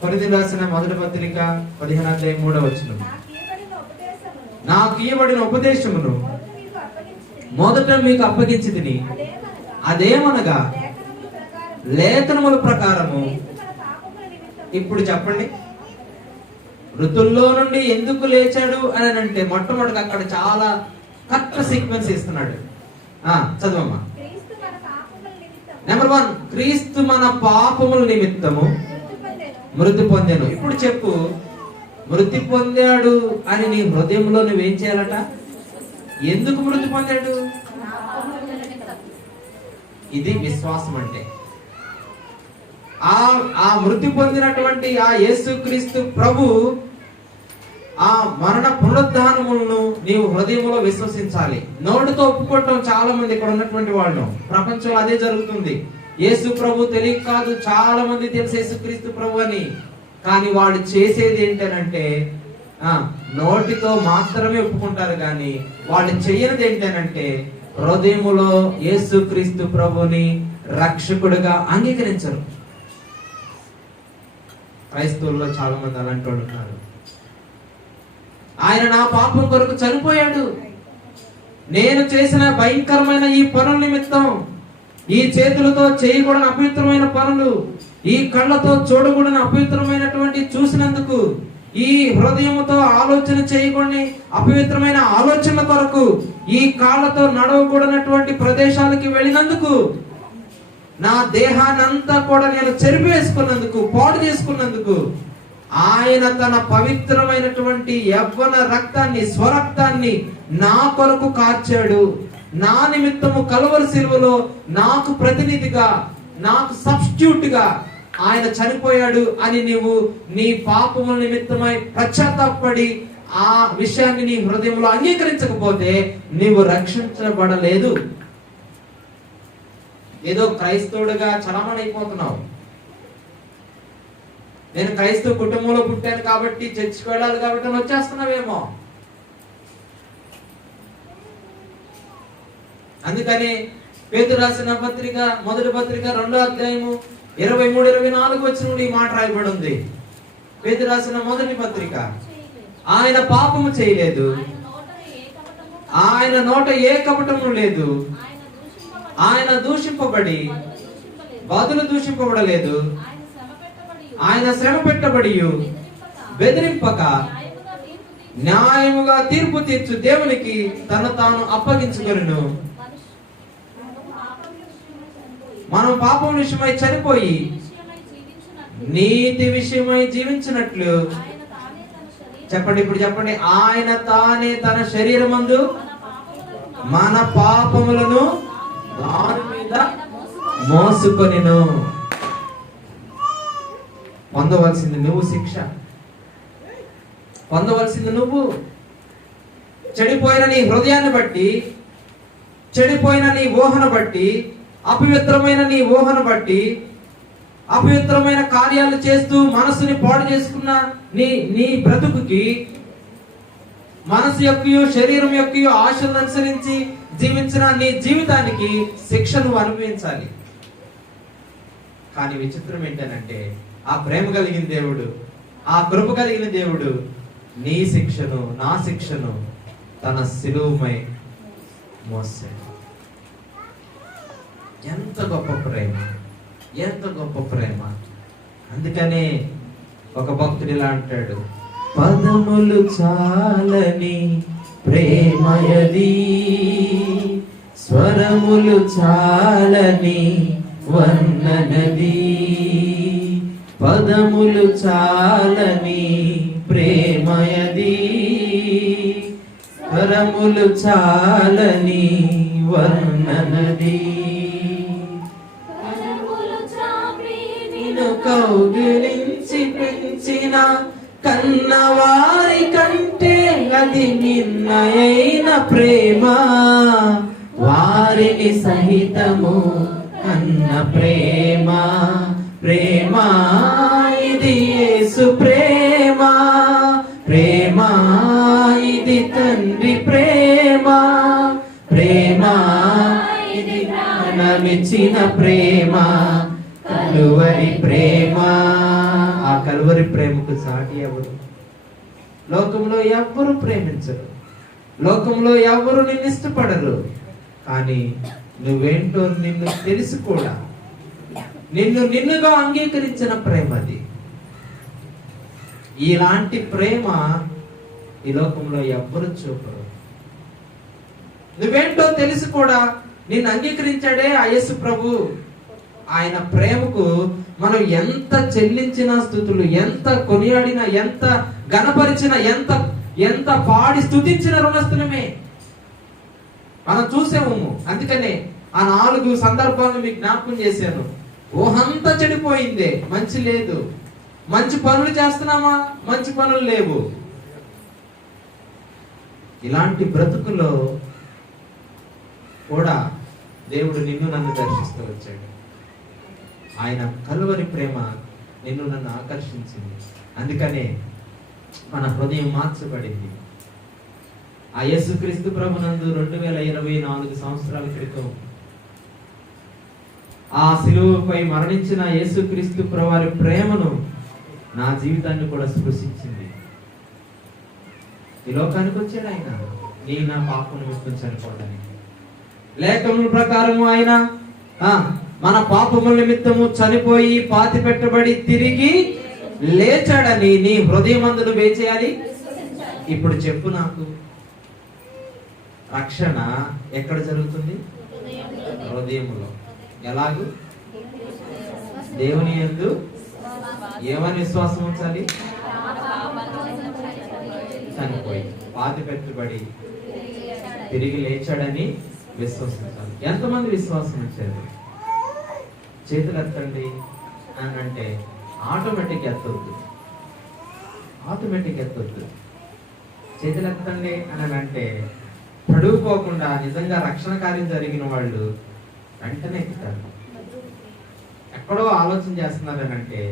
కొరింథీయులకు రాసిన మొదటి పత్రిక 15:3 నాకు ఇవ్వబడిన ఉపదేశమును మొదట మీకు అప్పగించితిని, అదేమనగా లేఖనముల ప్రకారము. ఇప్పుడు చెప్పండి, మృతుల్లో నుండి ఎందుకు లేచాడు అని అంటే మొట్టమొదటిగా అక్కడ చాలా కరెక్ట్ సీక్వెన్స్ ఇస్తున్నాడు. చదవమ్మా. నెంబర్ 1, క్రీస్తు మన పాపముల నిమిత్తము మృతి పొందెను. ఇప్పుడు చెప్పు, మృతి పొందాడు అని నీ హృదయంలో నువ్వేం చేయాలట? ఎందుకు మృతి పొందాడు? ఇది విశ్వాసం అంటే. ఆ మృతి పొందినటువంటి ఆ యేసుక్రీస్తు ప్రభు ఆ మరణ పునరుద్ధానములను నీవు హృదయంలో విశ్వసించాలి. నోటితో ఒప్పుకోవటం చాలా మంది ఇక్కడ ఉన్నటువంటి వాళ్ళు, ప్రపంచంలో అదే జరుగుతుంది. యేసు ప్రభు తెలియక కాదు, చాలా మంది తెలుసు యేసుక్రీస్తు ప్రభు అని, కానీ వాళ్ళు చేసేది ఏంటనంటే నోటితో మాత్రమే ఒప్పుకుంటారు, కానీ వాళ్ళు చేయనిది ఏంటనంటే హృదయములో యేసుక్రీస్తు ప్రభుని రక్షకుడిగా అంగీకరించరు. క్రైస్తవుల్లో చాలా మంది అలాంటి వాళ్ళు ఉన్నారు. ఆయన నా పాపం కొరకు చనిపోయాడు, నేను చేసిన భయంకరమైన ఈ పనుల నిమిత్తం, ఈ చేతులతో చేయకూడని అపవిత్రమైన పనులు, ఈ కళ్ళతో చూడకూడని అపవిత్రమైనటువంటి చూసినందుకు, ఈ హృదయంతో ఆలోచన చేయకూడని అపవిత్రమైన ఆలోచనల కొరకు, ఈ కాళ్ళతో నడవకూడనటువంటి ప్రదేశాలకి వెళ్ళినందుకు, నా దేహానంతా కూడా నేను చెరిపేసుకున్నందుకు, పాడు చేసుకున్నందుకు ఆయన తన పవిత్రమైనటువంటి యవ్వన రక్తాన్ని, స్వరక్తాన్ని నా కొరకు కార్చాడు. నా నిమిత్తము కలువరి శిలువలో నాకు ప్రతినిధిగా, నాకు సబ్స్టిట్యూట్ గా ఆయన చనిపోయాడు అని నీవు నీ పాపముల నిమిత్తమై పశ్చాత్తాపడి ఆ విషయాన్ని నీ హృదయంలో అంగీకరించకపోతే నీవు రక్షించబడలేదు. ఏదో క్రైస్తవుడిగా చలమణైపోతున్నావు. నేను క్రైస్తవ కుటుంబంలో పుట్టాను కాబట్టి చర్చికి వెళ్ళాలి కాబట్టి వచ్చేస్తున్నావేమో. అందుకని పేతురు రాసిన పత్రిక మొదటి పత్రిక 2వ అధ్యాయము 23-24 ఈ మాట రాయబడి ఉంది. పేతురు రాసిన మొదటి పత్రిక, ఆయన పాపము చేయలేదు, ఆయన నోట ఏ కపటము లేదు, ఆయన దూషింపబడి బదులు దూషింపబడలేదు, ఆయన శ్రమ పెట్టబడి బెదిరింపక న్యాయముగా తీర్పు తీర్చు దేవునికి తను తాను అప్పగించుకొనును. మనం పాపం విషయమై చనిపోయి నీతి విషయమై జీవించినట్లు, చెప్పండి ఇప్పుడు చెప్పండి, ఆయన తానే తన శరీరమందు మన పాపములను దాని మీద మోసుకొనెను. పొందవలసింది నువ్వు శిక్ష, పొందవలసింది నువ్వు. చెడిపోయిన నీ హృదయాన్ని బట్టి, చెడిపోయిన నీ ఊహను బట్టి, అపవిత్రమైన నీ ఊహను బట్టి, అపవిత్రమైన కార్యాలు చేస్తూ మనసుని పాడు చేసుకున్న నీ బ్రతుకుకి, మనసు యొక్క శరీరం యొక్క ఆశలను అనుసరించి జీవించిన నీ జీవితానికి శిక్ష నువ్వు అనుభవించాలి. కానీ విచిత్రం ఏంటంటే ఆ ప్రేమ కలిగిన దేవుడు, ఆ కృప కలిగిన దేవుడు నీ శిక్షను, నా శిక్షను తన శిలువపై మోసాడు. ఎంత గొప్ప ప్రేమ, ఎంత గొప్ప ప్రేమ. అందుకనే ఒక భక్తుడు ఇలా అంటాడు, పదములు చాలని ప్రేమయది, స్వరములు చాలని వర్ణనది, పదములు చాలని ప్రేమయది, స్వరములు చాలని వర్ణనది, కౌగిలించి పెంచిన కన్నవారి కంటే అది నిన్నయైన ప్రేమ, వారిని సహితము అన్న ప్రేమ, ప్రేమ ఇది యేసు ప్రేమ, ప్రేమ ఇది తండ్రి ప్రేమ, ప్రేమ ఇది ప్రాణమిచ్చిన ప్రేమ, కలువరి ప్రేమ. ఆ కలువరి ప్రేమకు సాటి ఎవరు? లోకంలో ఎవ్వరు ప్రేమించరు, లోకంలో ఎవ్వరు నిన్ను ఇష్టపడరు. కానీ నువ్వేంటో నిన్ను తెలిసి కూడా నిన్నుగా అంగీకరించిన ప్రేమ అది. ఇలాంటి ప్రేమ ఈ లోకంలో ఎవ్వరు చూపరు. నువ్వేంటో తెలిసి కూడా నిన్ను అంగీకరించాడే ఆ యేసు ప్రభు. ఆయన ప్రేమకు మనం ఎంత చెల్లించిన స్తుతులు, ఎంత కొనియాడిన, ఎంత గణపరిచిన, ఎంత పాడి స్తుతించిన రుణస్థులమే. మనం చూసాము. అందుకనే ఆ 4 సందర్భాలను మీకు జ్ఞాపకం చేశాను. ఊహంతా చెడిపోయిందే, మంచి లేదు. మంచి పనులు చేస్తున్నామా? మంచి పనులు లేవు. ఇలాంటి బ్రతుకులో కూడా దేవుడు నిన్ను నన్ను దర్శిస్తూ వచ్చాడు. ఆయన కలువరి ప్రేమ నిన్ను నన్ను ఆకర్షించింది. అందుకనే మన హృదయం మార్చబడింది. ఆ యేసుక్రీస్తు ప్రభునందు 2024 సంవత్సరాల క్రితం ఆ సిలువపై మరణించిన యేసుక్రీస్తు ప్రభువారి ప్రేమను నా జీవితాన్ని కూడా స్పృశించింది. ఈ లోకానికి వచ్చాడు ఆయన నీ నా పాపం నిమిత్తం చనిపోవడానికి. లేఖనం ప్రకారము ఆయన మన పాపముల నిమిత్తము చనిపోయి పాతి పెట్టబడి తిరిగి లేచాడని నీ హృదయమందు నువ్వేం చేయాలి? ఇప్పుడు చెప్పు నాకు, రక్షణ ఎక్కడ జరుగుతుంది? హృదయములో. ఎలాగూ? దేవుని యందు ఏమని విశ్వాసం ఉంచాలి? చనిపోయి పాతి పెట్టబడి తిరిగి లేచాడని విశ్వసించాలి. ఎంతమంది విశ్వాసం ఉంచారు? చేతులు ఎత్తండి అని అంటే ఆటోమేటిక్ ఎత్తొద్దు. చేతులు ఎత్తండి అని అంటే పడుకోకుండా నిజంగా రక్షణ కార్యం జరిగిన వాళ్ళు వెంటనే ఎక్కుతారు. ఎక్కడో ఆలోచన చేస్తున్నారని అంటే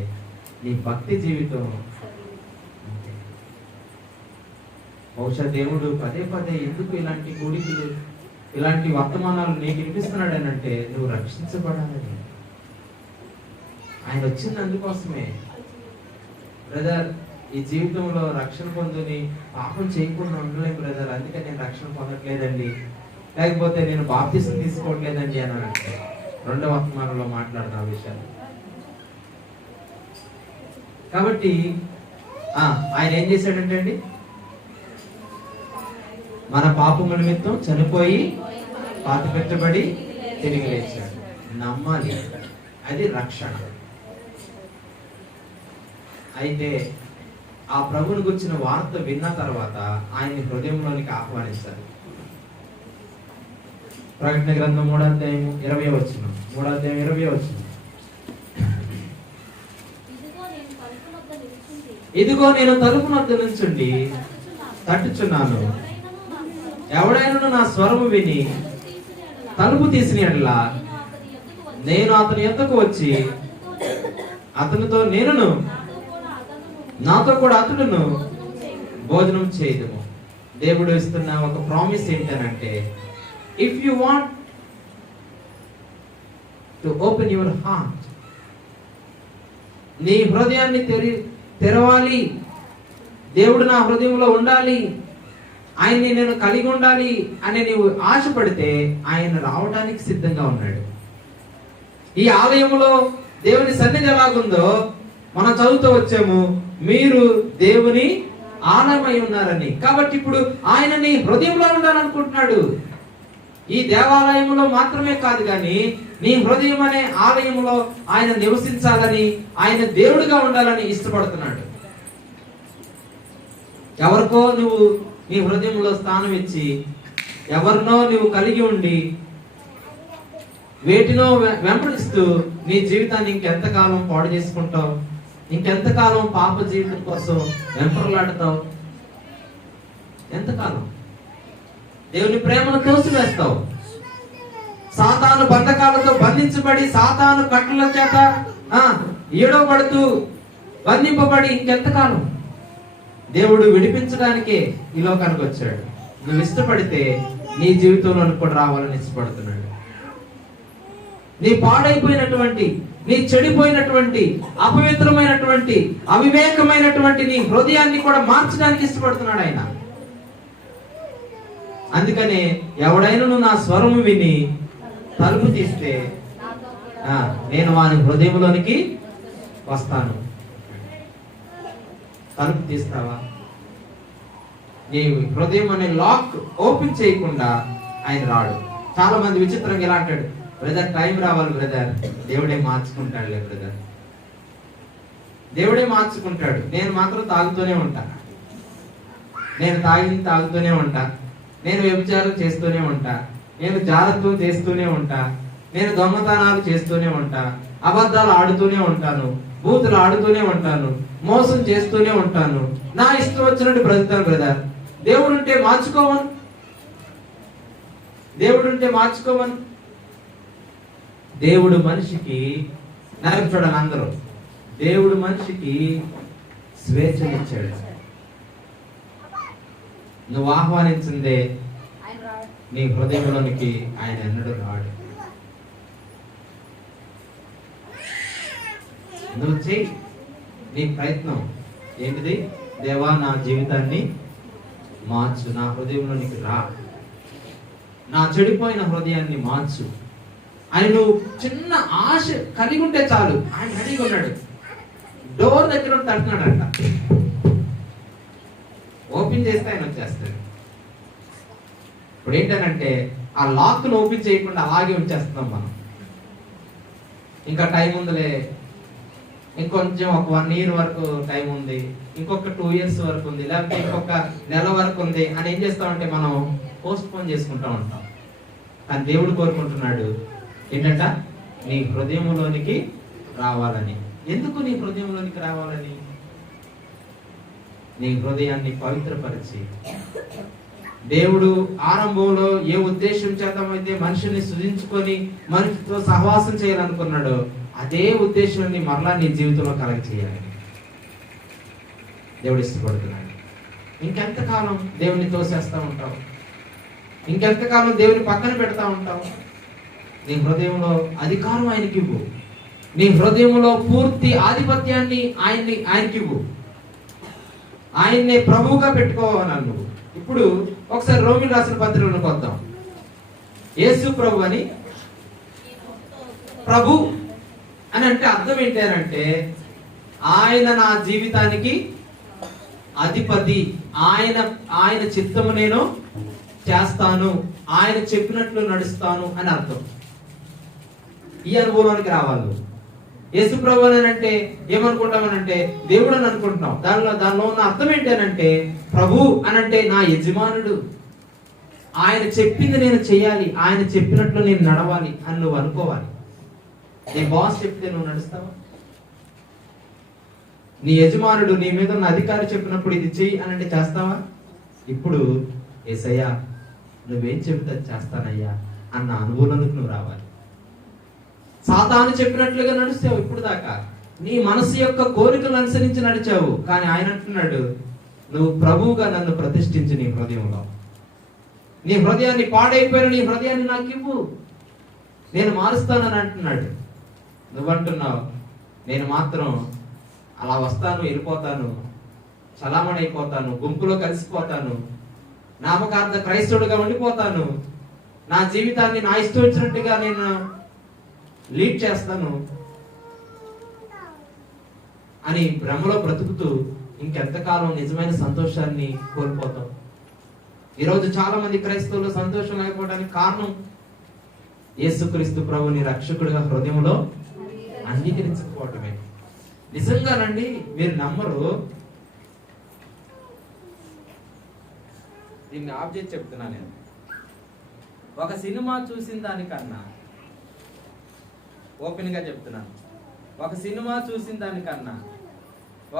నీ భక్తి జీవితం బహుశా దేవుడు పదే ఎందుకు ఇలాంటి కోరికలు, ఇలాంటి వర్తమానాలు నీకు వినిపిస్తున్నాడు అని అంటే నువ్వు రక్షించబడాలని. ఆయన వచ్చింది అందుకోసమే. బ్రదర్, ఈ జీవితంలో రక్షణ పొందుని పాపం చేయకుండా ఉండలేం బ్రదర్, అందుకే నేను రక్షణ పొందట్లేదండి, లేకపోతే నేను బాప్తిసం తీసుకోవట్లేదండి అని అంటే 2వ వర్తమానంలో మాట్లాడిన విషయాలు. కాబట్టి ఆయన ఏం చేశాడంటే అండి, మన పాపముల నిమిత్తం చనిపోయి పాతి పెట్టబడి తిరిగి లేచాడు. నమ్మాలి, అది రక్షణ. అయితే ఆ ప్రభుని గురించిన వార్త విన్న తర్వాత ఆయన్ని హృదయంలోనికి ఆహ్వానిస్తారు. ప్రకటన గ్రంథం 3వ అధ్యాయం 20వ వచనం. ఇదిగో నేను తలుపు వద్ద నిలుచుండి తట్టుచున్నాను. ఎవడైనా నా స్వరము విని తలుపు తీసిన యెడల నేను అతని యొద్దకు వచ్చి అతనితో నేనును నాతో కూడా అతడును భోజనం చేయదుము. దేవుడు ఇస్తున్న ఒక ప్రామిస్ ఏంటనంటే, if you want to open your heart, నీ హృదయాన్ని తెరవాలి, దేవుడు నా హృదయంలో ఉండాలి, ఆయన్ని నేను కలిగి ఉండాలి అని నీవు ఆశపడితే ఆయన రావడానికి సిద్ధంగా ఉన్నాడు. ఈ ఆలయంలో దేవుని సన్నిధి ఎలాగుందో మనం చదువుతూ వచ్చాము, మీరు దేవుని ఆలయమై ఉన్నారని. కాబట్టి ఇప్పుడు ఆయన నీ హృదయంలో ఉండాలనుకుంటున్నాడు. ఈ దేవాలయంలో మాత్రమే కాదు కానీ నీ హృదయం అనే ఆలయంలో ఆయన నివసించాలని, ఆయన దేవుడిగా ఉండాలని ఇష్టపడుతున్నాడు. ఎవరికో నువ్వు నీ హృదయంలో స్థానం ఇచ్చి, ఎవరినో నువ్వు కలిగి ఉండి వేటినో వెంబడిస్తూ నీ జీవితాన్ని ఇంకెంతకాలం పాడు చేసుకుంటావు? ఇంకెంతకాలం పాప జీవితం కోసం వెంపర్లాడతావు? ఎంతకాలం దేవుని ప్రేమను తోసివేస్తావు? సాతాను బంధకాలతో బంధించబడి, సాతాను కట్టల చేత ఏడవబడుతూ బంధింపబడి ఇంకెంతకాలం? దేవుడు విడిపించడానికే ఈ లోకానికి వచ్చాడు. నువ్వు ఇష్టపడితే నీ జీవితంలో కూడా రావాలని ఇష్టపడుతున్నాడు. నీ పాడైపోయినటువంటి నీ చెడిపోయినటువంటి, అపవిత్రమైనటువంటి, అవివేకమైనటువంటి నీ హృదయాన్ని కూడా మార్చడానికి ఇష్టపడుతున్నాడు ఆయన. అందుకనే ఎవడైనా నా స్వరము విని తలుపు తీస్తే నేను వాని హృదయంలోనికి వస్తాను. తలుపు తీస్తావా? నీ హృదయం అనే లాక్ ఓపెన్ చేయకుండా ఆయన రాడు. చాలా మంది విచిత్రంగా ఇలా అంటాడు, బ్రదర్ టైం రావాలి బ్రదర్, దేవుడే మార్చుకుంటాడులే బ్రదర్, దేవుడే మార్చుకుంటాడు. నేను మాత్రం తాగుతూనే ఉంటా, నేను తాగుతూనే ఉంటా, నేను వ్యభిచారం చేస్తూనే ఉంటా, నేను జాగ్రత్తలు చేస్తూనే ఉంటా, నేను దొంగతనాలు చేస్తూనే ఉంటా, అబద్ధాలు ఆడుతూనే ఉంటాను, బూతులు ఆడుతూనే ఉంటాను, మోసం చేస్తూనే ఉంటాను, నా ఇష్టం వచ్చినట్టు బ్రతుకుతాను బ్రదర్. దేవుడుంటే మార్చుకోమను, దేవుడుంటే మార్చుకోమను. దేవుడు మనిషికి చూడాలి అందరూ, దేవుడు మనిషికి స్వేచ్ఛనిచ్చాడు. నువ్వు ఆహ్వానించిందే నీ హృదయంలోనికి ఆయన ఎన్నడూ రాడు. నువ్వు చెయ్యి నీ ప్రయత్నం. ఏంటిది? దేవా నా జీవితాన్ని మార్చు, నా హృదయంలోనికి రా, నా చెడిపోయిన హృదయాన్ని మార్చు అని నువ్వు చిన్న ఆశ కలిగి ఉంటే చాలు. ఆయన రెడీగా ఉన్నాడు, డోర్ దగ్గర తడుతున్నాడంట, ఓపెన్ చేస్తే ఆయన వచ్చేస్తాడు. ఇప్పుడు ఏంటంటే ఆ లాక్ను ఓపెన్ చేయకుండా అలాగే ఉంచేస్తున్నాం మనం. ఇంకా టైం ఉందిలే, ఇంకొంచెం ఒక 1 year వరకు టైం ఉంది, ఇంకొక 2 years వరకు ఉంది, లేకపోతే ఇంకొక నెల వరకు ఉంది అని ఏం చేస్తామంటే మనం పోస్ట్ పోన్ చేసుకుంటా ఉంటాం. కానీ దేవుడు కోరుకుంటున్నాడు ఏంటంట, నీ హృదయంలోనికి రావాలని. ఎందుకు నీ హృదయంలోనికి రావాలని? నీ హృదయాన్ని పవిత్రపరిచి, దేవుడు ఆరంభంలో ఏ ఉద్దేశం చేతమైతే మనిషిని సృజించుకొని మనిషితో సహవాసం చేయాలనుకున్నాడో అదే ఉద్దేశాన్ని మరలా నీ జీవితంలో కలగ చేయాలి దేవుడు ఇష్టపడుతున్నాడు. ఇంకెంతకాలం దేవుని తోసేస్తా ఉంటావు? ఇంకెంతకాలం దేవుని పక్కన పెడతా ఉంటావు? నీ హృదయంలో అధికారం ఆయనకి ఇవ్వు, నీ హృదయంలో పూర్తి ఆధిపత్యాన్ని ఆయనకి ఇవ్వు, ఆయన్నే ప్రభువుగా పెట్టుకోవాలి నువ్వు. ఇప్పుడు ఒకసారి రోమిలు రాసిన పత్రికలోకి వద్దాం. యేసు ప్రభు అని, ప్రభు అని అంటే అర్థం ఏంటంటే ఆయన నా జీవితానికి అధిపతి, ఆయన చిత్తము నేను చేస్తాను, ఆయన చెప్పినట్లు నడుస్తాను అని అర్థం. ఈ అనుభవానికి రావాలి. యేసు ప్రభు అని అంటే ఏమనుకుంటామనంటే దేవుడు అని అనుకుంటున్నాం. దానిలో ఉన్న అర్థం ఏంటంటే ప్రభు అని అంటే నా యజమానుడు, ఆయన చెప్పింది నేను చేయాలి, ఆయన చెప్పినట్లు నేను నడవాలి అని నువ్వు అనుకోవాలి. నీ బాస్ చెప్తే నువ్వు నడుస్తావా? నీ యజమానుడు నీ మీద ఉన్న అధికారి చెప్పినప్పుడు ఇది చెయ్యి అని అంటే చేస్తావా? ఇప్పుడు యేసయ్యా నువ్వేం చెప్తే చేస్తానయ్యా అన్న అనుభవంలోకి నువ్వు రావాలి. సాతాను చెప్పినట్లుగా నడుస్తావు ఇప్పుడు దాకా, నీ మనసు యొక్క కోరికలు అనుసరించి నడిచావు. కానీ ఆయన అంటున్నాడు, నువ్వు ప్రభువుగా నన్ను ప్రతిష్ఠించు నీ హృదయంలో. నీ హృదయాన్ని, పాడైపోయిన నీ హృదయాన్ని నాకు ఇవ్వు, నేను మారుస్తానని అంటున్నాడు. నువ్వంటున్నావు నేను మాత్రం అలా వస్తాను, వెళ్ళిపోతాను, చలామణి అయిపోతాను, గుంపులో కలిసిపోతాను, నామకార్థ క్రైస్తవుడిగా ఉండిపోతాను, నా జీవితాన్ని నా ఇష్టం వచ్చినట్టుగా నేను లీడ్ చేస్తాను అని భ్రమలో బ్రతుకుతూ ఇంకెంతకాలం నిజమైన సంతోషాన్ని కోల్పోతాం. ఈరోజు చాలా మంది క్రైస్తవులు సంతోషం లేకపోవడానికి కారణం యేసుక్రీస్తు ప్రభుని రక్షకుడిగా హృదయంలో అంగీకరించకపోవటమే. నిజంగానండి, మీరు నమ్మరు, దీన్ని ఆఫ్ చేసి చెప్తున్నా నేను. ఒక సినిమా చూసిన దానికన్నా, ఓపెన్ గా చెప్తున్నాను, ఒక సినిమా చూసిన దానికన్నా,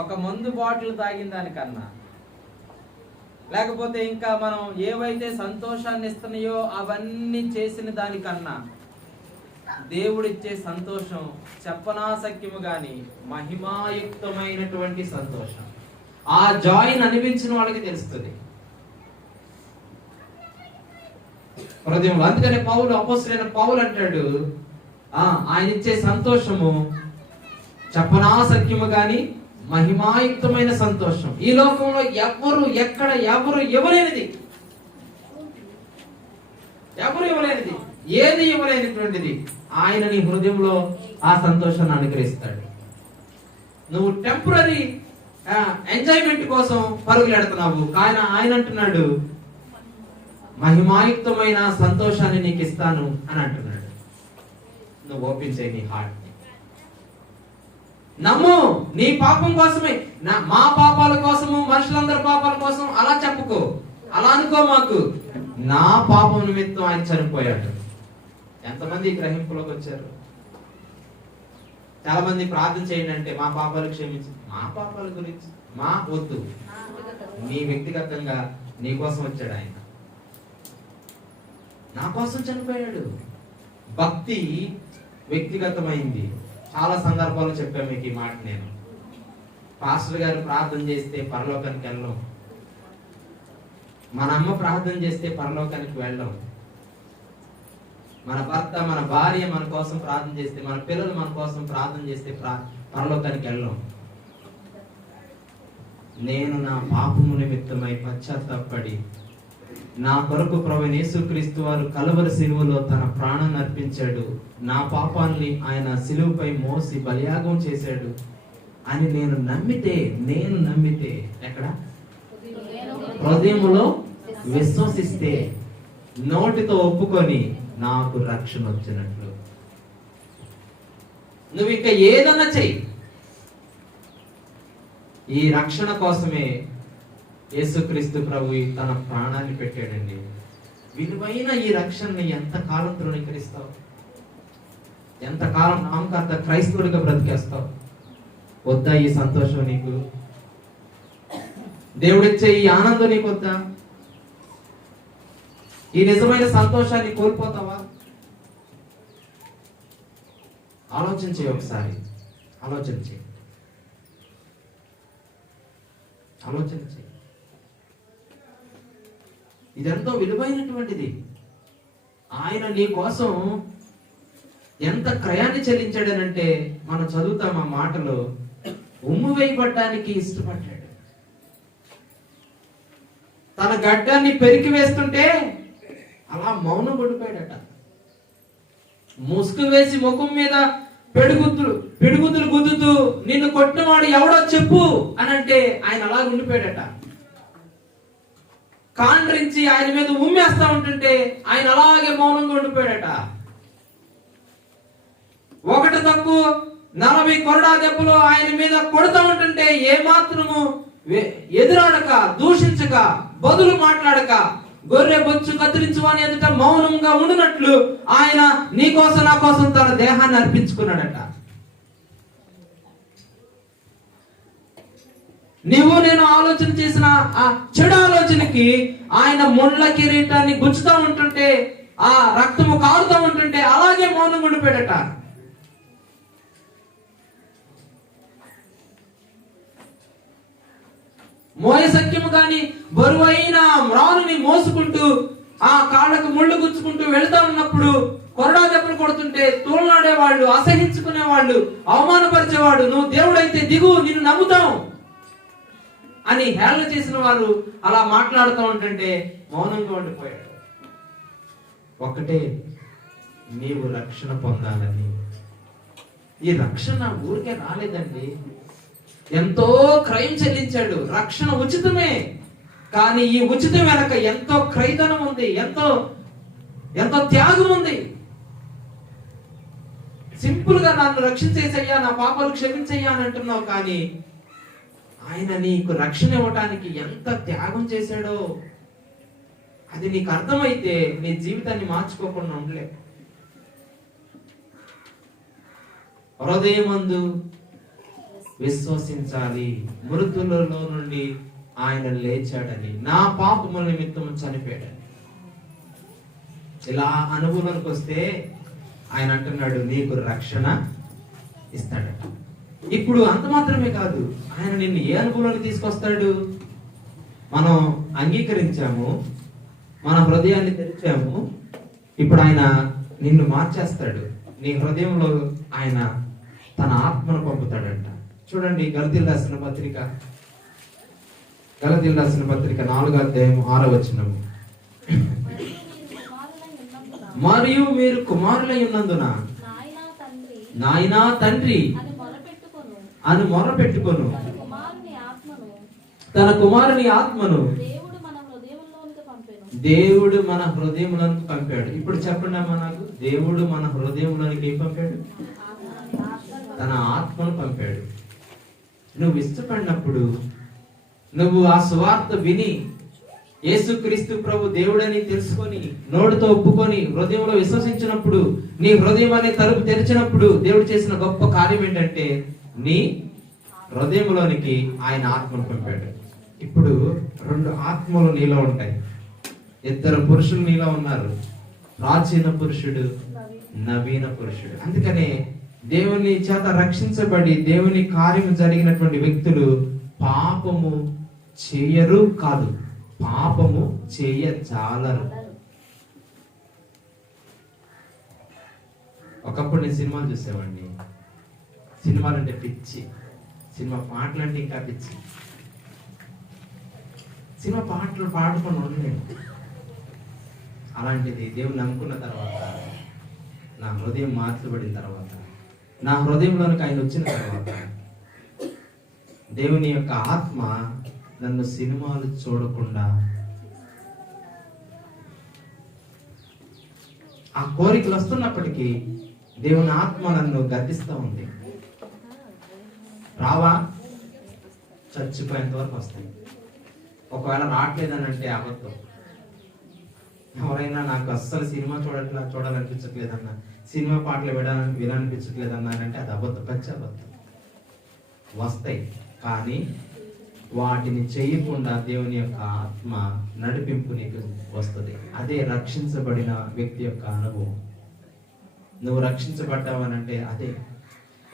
ఒక మందు బాటిల్ తాగిన దానికన్నా, లేకపోతే ఇంకా మనం ఏవైతే సంతోషాన్ని ఇస్తున్నాయో అవన్నీ చేసిన దానికన్నా దేవుడిచ్చే సంతోషం చెప్పనాశక్యము గాని మహిమాయుక్తమైనటువంటి సంతోషం. ఆ జాయ్ని అనిపించిన వాళ్ళకి తెలుస్తుంది హృదయంలో. అందుకని అపోస్తలుడైన పౌలు అంటాడు, ఆయన ఇచ్చే సంతోషము చెప్పనాసక్యము గాని మహిమాయుక్తమైన సంతోషం. ఈ లోకంలో ఎవరు ఎక్కడ ఎవరు ఇవ్వలేనిది, ఏది ఇవ్వలేనిటువంటిది ఆయన నీ హృదయంలో ఆ సంతోషాన్ని అనుగ్రహిస్తాడు. నువ్వు టెంపరరీ ఎంజాయ్మెంట్ కోసం పరుగులెడుతున్నావు, కానీ ఆయన అంటున్నాడు మహిమాయుక్తమైన సంతోషాన్ని నీకు ఇస్తాను అని అంటున్నాడు. నువ్వు ఓపెన్ చేయి నీ హార్ట్, నమ్ము. నీ పాపం కోసమే, మా పాపాల కోసము, మనుషులందరి పాపాల కోసం అలా చెప్పుకో, అలా అనుకో మాకు. నా పాపం నిమిత్తం ఆయన చనిపోయాడు. ఎంతమంది గ్రహింపులోకి వచ్చారు? చాలా మంది ప్రార్థన చేయండి అంటే మా పాపాలు క్షమించి, మా పాపాల గురించి మా వద్దు, నీ వ్యక్తిగతంగా నీ కోసం వచ్చాడు ఆయన, నా కోసం చనిపోయాడు. భక్తి వ్యక్తిగతమైంది. చాలా సందర్భాలు చెప్పాను మీకు ఈ మాట. నేను పాస్టర్ గారు ప్రార్థన చేస్తే పరలోకానికి వెళ్ళం, మన అమ్మ ప్రార్థన చేస్తే పరలోకానికి వెళ్ళం, మన భర్త మన భార్య మన కోసం ప్రార్థన చేస్తే, మన పిల్లలు మన కోసం ప్రార్థన చేస్తే పరలోకానికి వెళ్ళం. నేను నా పాపము నిమిత్తమై పశ్చాత్తాపడి నా కొరకు ప్రభువైన యేసుక్రీస్తు వారు కలువరి సిలువలో తన ప్రాణాన్ని అర్పించాడు, నా పాపాన్ని ఆయన సిలువపై మోసి బలియాగం చేశాడు అని నేను నమ్మితే ఎక్కడ? హృదయములో విశ్వసిస్తే, నోటితో ఒప్పుకొని నాకు రక్షణ వచ్చినట్లు. నువ్వు ఇంకా ఏదన్నా చెయ్యి, ఈ రక్షణ కోసమే యేసుక్రీస్తు ప్రభు తన ప్రాణాన్ని పెట్టాడండి. విలువైన ఈ రక్షణని ఎంత కాలం తృణీకరిస్తావు? ఎంతకాలం నామకార్థ క్రైస్తవుడిగా బ్రతికేస్తావు? వద్దా ఈ సంతోషం నీకు? దేవుడిచ్చే ఈ ఆనందం నీకు వద్దా? ఈ నిజమైన సంతోషాన్ని కోల్పోతావా? ఆలోచించే, ఒకసారి ఆలోచించే. ఇదెంతో విలువైనటువంటిది. ఆయన నీ కోసం ఎంత క్రయాన్ని చెల్లించాడనంటే, మనం చదువుతాం ఆ మాటలో, ఉమ్ము వేయబడ్డానికి ఇష్టపడ్డాడు. తన గడ్డాన్ని పెరికి వేస్తుంటే అలా మౌనం పడిపోయాడట. ముసుగు వేసి ముఖం మీద పిడుగుతులు గుద్దుతూ నిన్ను కొట్టినవాడు ఎవడో చెప్పు అని అంటే ఆయన అలా ఉండిపోయాడట. కాండ్రించి ఆయన మీద ఉమ్మేస్తా ఉంటుంటే ఆయన అలాగే మౌనంగా ఉండిపోయాడట. ఒకటి తక్కువ 40 కొరడా దెబ్బలు ఆయన మీద కొడుతూ ఉంటుంటే ఏమాత్రము ఎదురాడక, దూషించక, బదులు మాట్లాడక, గొర్రె బొచ్చు కత్తిరించువాని ఎదుట మౌనంగా ఉండినట్లు ఆయన నీ కోసం నా కోసం తన దేహాన్ని అర్పించుకున్నాడట. నువ్వు నేను ఆలోచన చేసిన ఆ చెడు ఆలోచనకి ఆయన ముళ్ళ కిరీటాన్ని గుచ్చుతూ ఉంటుంటే, ఆ రక్తము కారుతూ ఉంటుంటే అలాగే మౌనంగా ఉండిపోయాడట. మోయసఖ్యము కాని బరువైన మ్రానుని మోసుకుంటూ ఆ కాళ్ళకు ముళ్ళు గుచ్చుకుంటూ వెళ్తా ఉన్నప్పుడు కొరడా దెబ్బలు కొడుతుంటే తోలనాడేవాళ్ళు, అసహించుకునేవాళ్ళు, అవమానపరిచేవాడు, నువ్వు దేవుడైతే దిగు, నిన్ను నమ్ముతాం అని హేళన చేసిన వారు అలా మాట్లాడుతూ ఉంటుంటే మౌనంగా ఉండిపోయాడు. ఒక్కటే, నీవు రక్షణ పొందాలని. ఈ రక్షణ ఊరికే రాలేదండి. ఎంతో క్రయం చెల్లించాడు. రక్షణ ఉచితమే, కానీ ఈ ఉచితం వెనక ఎంతో క్రయధనం ఉంది, ఎంతో త్యాగం ఉంది. సింపుల్ గా నన్ను రక్షించేసయ్యా, నా పాపాలు క్షమించయ్యా అని అంటున్నావు, కానీ ఆయన నీకు రక్షణ ఇవ్వటానికి ఎంత త్యాగం చేశాడో అది నీకు అర్థమైతే నీ జీవితాన్ని మార్చుకోకుండా ఉండలే. హృదయమందు విశ్వసించాలి, మృతులలో నుండి ఆయన లేచాడని, నా పాపముల నిమిత్తం చనిపోయాడని. ఇలా అనుభవంలోకి వస్తే ఆయన అంటున్నాడు నీకు రక్షణ ఇస్తాడట. ఇప్పుడు అంత మాత్రమే కాదు, ఆయన నిన్ను ఏ అనుభవంలోకి తీసుకొస్తాడు? మనం అంగీకరించాము, మన హృదయాన్ని తెరిచాము, ఇప్పుడు ఆయన నిన్ను మార్చేస్తాడు. నీ హృదయంలో ఆయన తన ఆత్మను పంపుతాడంట. చూడండి గలతీయులకు రాసిన పత్రిక 4వ అధ్యాయం 6వ వచనము. మరియు మీరు కుమారులై ఉన్నందున నాయనా తండ్రి అని మొర పెట్టుకొను. తన కుమారుని ఆత్మను దేవుడు మన హృదయములకు పంపాడు. ఇప్పుడు చెప్పండి అమ్మా నాకు, దేవుడు మన హృదయములోనికి ఏం పంపాడు? తన ఆత్మను పంపాడు. నువ్వు ఇష్టపడినప్పుడు, నువ్వు ఆ సువార్త విని యేసుక్రీస్తు ప్రభు దేవుడని తెలుసుకొని నోటితో ఒప్పుకొని హృదయంలో విశ్వసించినప్పుడు, నీ హృదయం అనే తలుపు తెరిచినప్పుడు దేవుడు చేసిన గొప్ప కార్యం ఏంటంటే నీ హృదయంలోనికి ఆయన ఆత్మను పంపాడు. ఇప్పుడు 2 ఆత్మలు నీలో ఉంటాయి. 2 పురుషులు నీలో ఉన్నారు, ప్రాచీన పురుషుడు, నవీన పురుషుడు. అందుకనే దేవుని చేత రక్షించబడి దేవుని కార్యం జరిగినటువంటి వ్యక్తులు పాపము చేయరు కాదు, పాపము చేయజాలరు. ఒకప్పుడు నేను సినిమాలు చూసేవాడిని. సినిమాలు అంటే పిచ్చి, సినిమా పాటలు అంటే ఇంకా పిచ్చి. సినిమా పాటలు పాడుకొని ఉండలేను. అలాంటిది దేవుని నమ్ముకున్న తర్వాత, నా హృదయం మార్చబడిన తర్వాత, నా హృదయంలోనికి ఆయన వచ్చిన తర్వాత, దేవుని యొక్క ఆత్మ నన్ను సినిమాలు చూడకుండా, ఆ కోరికలు వస్తున్నప్పటికీ దేవుని ఆత్మ నన్ను గద్దిస్తూ ఉంది. రావా, చచ్చిపోయేంత వరకు వస్తాయి. ఒకవేళ రావట్లేదని అంటే అబద్ధం. ఎవరైనా నాకు అస్సలు సినిమా చూడాలనిపించట్లేదన్నా, సినిమా పాటలు వినాలనిపించట్లేదన్నారంటే అది అబద్ధం, పచ్చి అబద్ధం. వస్తాయి, కానీ వాటిని చేయకుండా దేవుని యొక్క ఆత్మ నడిపింపు నీకు వస్తుంది. అదే రక్షించబడిన వ్యక్తి యొక్క అనుభవం. నువ్వు రక్షించబడ్డావనంటే అదే.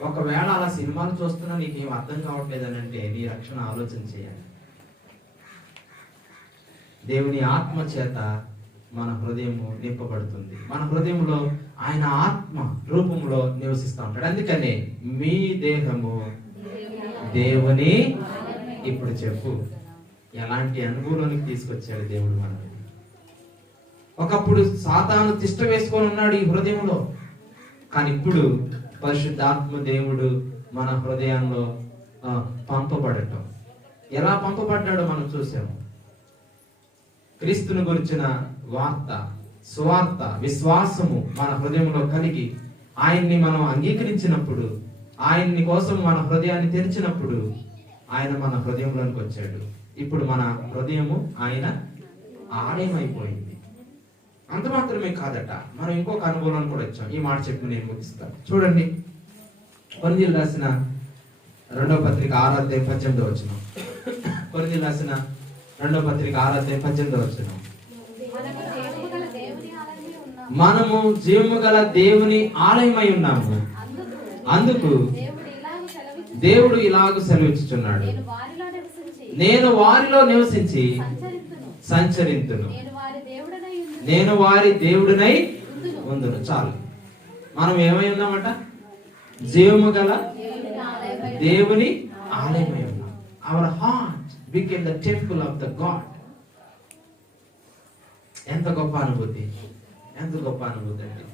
ఒకవేళ అలా సినిమాలు చూస్తున్నా నీకేం అర్థం కావట్లేదని అంటే నీ రక్షణ ఆలోచన చేయాలి. దేవుని ఆత్మ చేత మన హృదయము నింపబడుతుంది. మన హృదయంలో ఆయన ఆత్మ రూపంలో నివసిస్తూ ఉంటాడు. అందుకనే మీ దేహము దేవుని, ఇప్పుడు చెప్పు, ఎలాంటి అనుభవంలోనికి తీసుకొచ్చాడు దేవుడు మనల్ని. ఒకప్పుడు సాతాను తిష్ట వేసుకొని ఉన్నాడు ఈ హృదయంలో, కానీ ఇప్పుడు పరిశుద్ధాత్మ దేవుడు మన హృదయంలో పంపబడటం. ఎలా పంపబడ్డాడో మనం చూసాము. క్రీస్తుని గురించిన వార్త, సువార్త, విశ్వాసము మన హృదయంలో కలిగి ఆయన్ని మనం అంగీకరించినప్పుడు, ఆయన్ని కోసం మన హృదయాన్ని తెరిచినప్పుడు ఆయన మన హృదయంలోనికి వచ్చాడు. ఇప్పుడు మన హృదయము ఆయన ఆలయం అయిపోయింది. అంత మాత్రమే కాదట, మనం ఇంకొక అనుభవాన్ని కూడా వచ్చాం. ఈ మాట చెప్పి నేను ముగిస్తాను. చూడండి, కొరింథీయులకు రాసిన 2వ పత్రిక 6వ అధ్యాయం 18వ వచనం. కొరింథీయులకు రాసిన 2వ పత్రిక 6వ అధ్యాయం 18వ వచనం. మనము జీవము గల దేవుని ఆలయమై ఉన్నాము, అందుకు దేవుడు ఇలాగ సెలవిచ్చుచున్నాడు, నేను వారిలో నివసించి సంచరింతును, నేను వారి దేవుడినై ఉందును. చాలు, మనం ఏమై ఉన్నామట? జీవము గల దేవుని ఆలయమై ఉన్నాం. Our heart became the temple of the God. ఎంత గొప్ప అనుభూతి, ఎంత గొప్ప అనుభూతి అండి.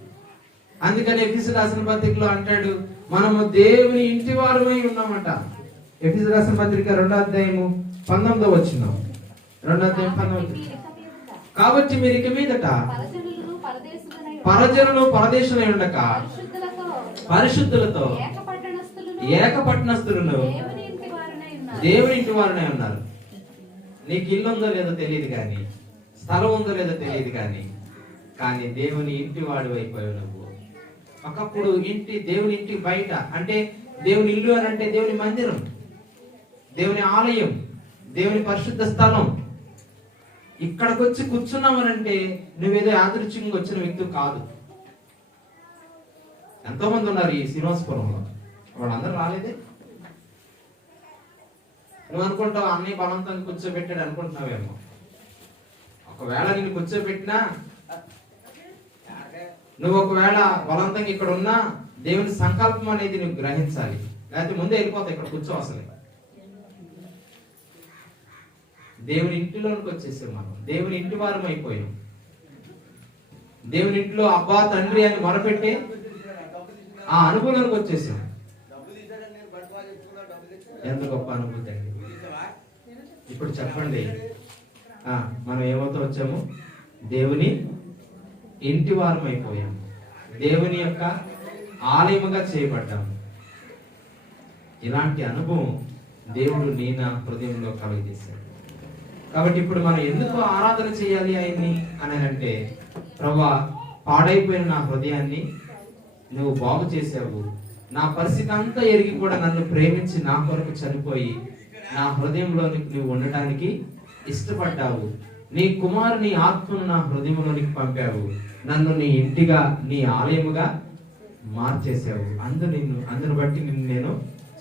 అందుకని ఎఫెసీయులకు రాసిన పత్రికలో అంటాడు, మనము దేవుని ఇంటి వారమై ఉన్నామట. ఎఫెసీయులకు రాసిన పత్రిక 2వ అధ్యాయము 19వ వచనం. 2వ అధ్యాయం 19. కాబట్టి మీరు ఇక మీదట పరజనులు పరదేశులై ఉండక పరిశుద్ధులతో ఏకపట్టణస్థులను దేవుని ఇంటి వారనే ఉన్నారు. నీకు ఇల్లు ఉందో లేదో తెలియదు కానీ, స్థలం ఉందో లేదో తెలియదు కానీ దేవుని ఇంటి వాడు అయిపోయావు నువ్వు. ఒకప్పుడు దేవుని ఇంటి బయట అంటే దేవుని ఇల్లు అని అంటే దేవుని మందిరం, దేవుని ఆలయం, దేవుని పరిశుద్ధ స్థలం. ఇక్కడికి వచ్చి కూర్చున్నామనంటే నువ్వేదో యాదృచ్ఛికంగా వచ్చిన వ్యక్తి కాదు. ఎంతో మంది ఉన్నారు ఈ శ్రీనివాసపురంలో, వాళ్ళందరూ రాలేదే. నువ్వు అనుకుంటావు అన్ని బలవంతంగా కూర్చోబెట్టాడు అనుకుంటున్నావేమో. ఒకవేళ నేను కూర్చోబెట్టినా నువ్వు ఒకవేళ బలవంతంగా ఇక్కడ ఉన్నా దేవుని సంకల్పం అనేది నువ్వు గ్రహించాలి. లేకపోతే ముందే వెళ్ళిపోతావు, ఇక్కడ కూర్చో అసలే. దేవుని ఇంటిలోనికి వచ్చేసాం మనం, దేవుని ఇంటి వారం అయిపోయాం. దేవుని ఇంట్లో అబ్బా తండ్రి అని మొరపెట్టే ఆ అనుభవంలోకి వచ్చేసాం. ఎంత గొప్ప అనుభూతి అండి. ఇప్పుడు చెప్పండి, మనం ఏమవుతూ వచ్చాము? దేవుని ఇంటి వారం అయిపోయాము, దేవుని యొక్క ఆలయముగా చేయబడ్డాము. ఇలాంటి అనుభవం దేవుడు నీ నా హృదయంలో కలుగజేశాడు. కాబట్టి ఇప్పుడు మనం ఎందుకు ఆరాధన చేయాలి ఆయన్ని అని అంటే, ప్రభువా పాడైపోయిన నా హృదయాన్ని నువ్వు బాగు చేసావు, నా పరిస్థితి అంతా ఎరిగి కూడా నన్ను ప్రేమించి నా కొరకు చనిపోయి నా హృదయంలోనికి నువ్వు ఉండటానికి ఇష్టపడ్డావు, నీ కుమారుని ఆత్మను నా హృదయంలోనికి పంపావు, నన్ను నీ ఇంటిగా నీ ఆలయముగా మార్చేసావు. అందును బట్టి నిన్ను నేను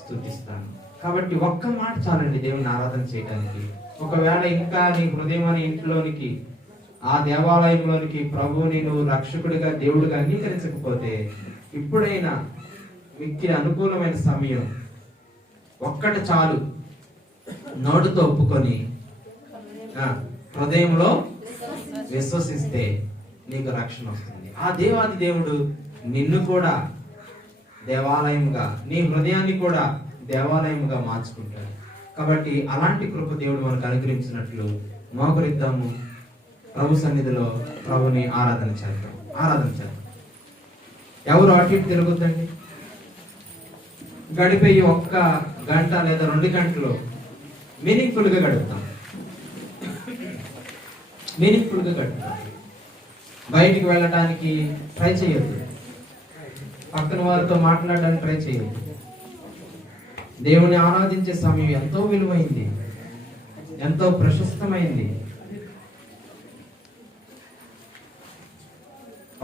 స్తుతిస్తాను. కాబట్టి ఒక్క మాట చాలండి దేవుని ఆరాధన చేయడానికి. ఒకవేళ ఇంకా నీ హృదయం అనే ఇంట్లోనికి, ఆ దేవాలయంలోనికి ప్రభువుని నువ్వు రక్షకుడిగా దేవుడిగా అంగీకరించకపోతే, ఇప్పుడైనా మీకు అనుకూలమైన సమయం ఒక్కటి చాలు. నోటితో ఒప్పుకొని హృదయంలో విశ్వసిస్తే నీకు రక్షణ వస్తుంది. ఆ దేవాది దేవుడు నిన్ను కూడా దేవాలయముగా, నీ హృదయాన్ని కూడా దేవాలయముగా మార్చుకుంటాడు. కాబట్టి అలాంటి కృప దేవుడు మనకు అనుగ్రహించినట్లు మోకరిద్దాము, ప్రభు సన్నిధిలో ప్రభుని ఆరాధన చేద్దాం. ఎవరు అటు ఇటు తిరుగుద్దండి? గడిపే ఒక్క గంట లేదా 2 గంటలు మీనింగ్ఫుల్ గా గడుపుతాం. బయటికి వెళ్ళడానికి ట్రై చేయొద్దు, పక్కన వారితో మాట్లాడడానికి ట్రై చేయొద్దు. దేవుని ఆరాధించే సమయం ఎంతో విలువైంది, ఎంతో ప్రశస్తమైంది.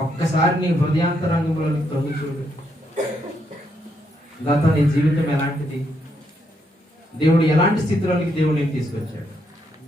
ఒక్కసారి నీ హృదయాంతరంగంలో తొంగి చూడు. గత నీ జీవితం ఎలాంటిది? దేవుడు ఎలాంటి స్థితిలోనికి దేవుడిని తీసుకొచ్చాడు?